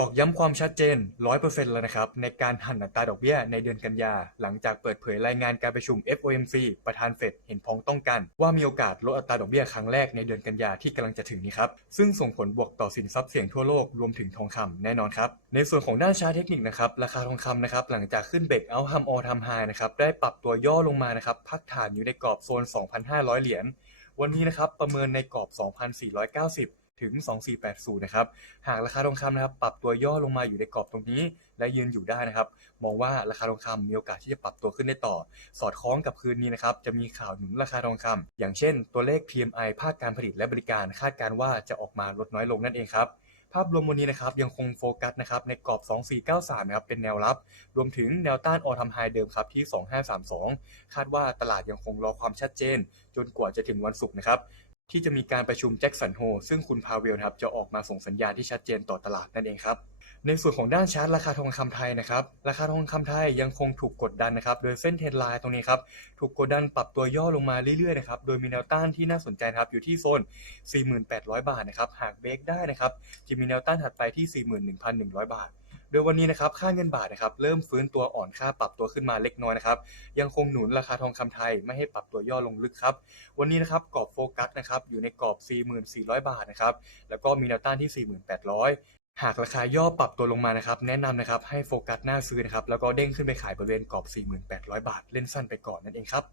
ตอกย้ำความชัดเจน 100%แล้วนะครับ ในการหันอัตราดอกเบี้ยในเดือนกันยา หลังจากเปิดเผยรายงานการประชุม FOMC ประธานเฟดเห็นพ้องต้องกัน ว่ามีโอกาสลดอัตราดอกเบี้ยครั้งแรกในเดือนกันยาที่กำลังจะถึงนี้ครับ ซึ่งส่งผลบวกต่อสินทรัพย์เสี่ยงทั่วโลกรวมถึงทองคำแน่นอนครับ ในส่วนของด้านชาร์ตเทคนิคนะครับ ราคาทองคำนะครับ หลังจากขึ้นเบรกเอาท์ฮัมออทำไฮนะครับ ได้ปรับตัวย่อลงมานะครับ พักฐานอยู่ในกรอบโซน 2,500 เหรียญ วันนี้นะครับประเมินในกรอบ 2,490 ถึง 2,480 นะครับ หากราคาทองคำนะครับ ปรับตัวย่อลงมาอยู่ในกรอบตรงนี้ และยืนอยู่ได้นะครับ มองว่าราคาทองคำมีโอกาสที่จะปรับตัวขึ้นได้ต่อ สอดคล้องกับคืนนี้นะครับ จะมีข่าวหนุนราคาทองคำอย่างเช่น ตัวเลข PMI ภาคการผลิตและบริการคาดการว่าจะออกมาลดน้อยลงนั่นเองครับภาพรวมวันนี้นะครับยังคงโฟกัสนะครับในกรอบ 2493 นะครับเป็นแนวรับ รวมถึงแนวต้านออทำไฮเดิมครับที่ 2532 คาดว่าตลาดยังคงรอความชัดเจน จนกว่าจะถึงวันศุกร์นะครับ ที่จะมีการประชุมแจ็คสันโฮซึ่งคุณพาเวลนะครับจะออกมาส่งสัญญาณที่ชัดเจนต่อตลาดนั่นเองครับในส่วนของด้านชาร์ตราคาทองคำไทยนะครับ ราคาทองคำไทยยังคงถูกกดดันนะครับ โดยเส้นเทรนไลน์ตรงนี้ครับ ถูกกดดันปรับตัวย่อลงมาเรื่อยๆนะครับ โดยมีแนวต้านที่น่าสนใจครับอยู่ที่โซน 48,000 บาทนะครับ หากเบรกได้นะครับ จะมีแนวต้านถัดไปที่ 41,100 บาท โดยวันนี้นะครับค่าเงินบาทนะครับเริ่มฟื้นตัวอ่อนค่าปรับตัวขึ้นมาเล็กน้อยนะครับยังคงหนุนราคาทองคำไทยไม่ให้ปรับตัวย่อลงลึกครับวันนี้นะครับกรอบโฟกัสนะครับอยู่ในกรอบ 4,400 บาทนะครับแล้วก็มีแนวต้านที่ 4,800หากราคาย่อปรับตัวลงมานะครับ แนะนำนะครับให้โฟกัสหน้าซื้อนะครับ แล้วก็เด้งขึ้นไปขายบริเวณกรอบ 4,800 บาท เล่นสั้นไปก่อนนั่นเองครับ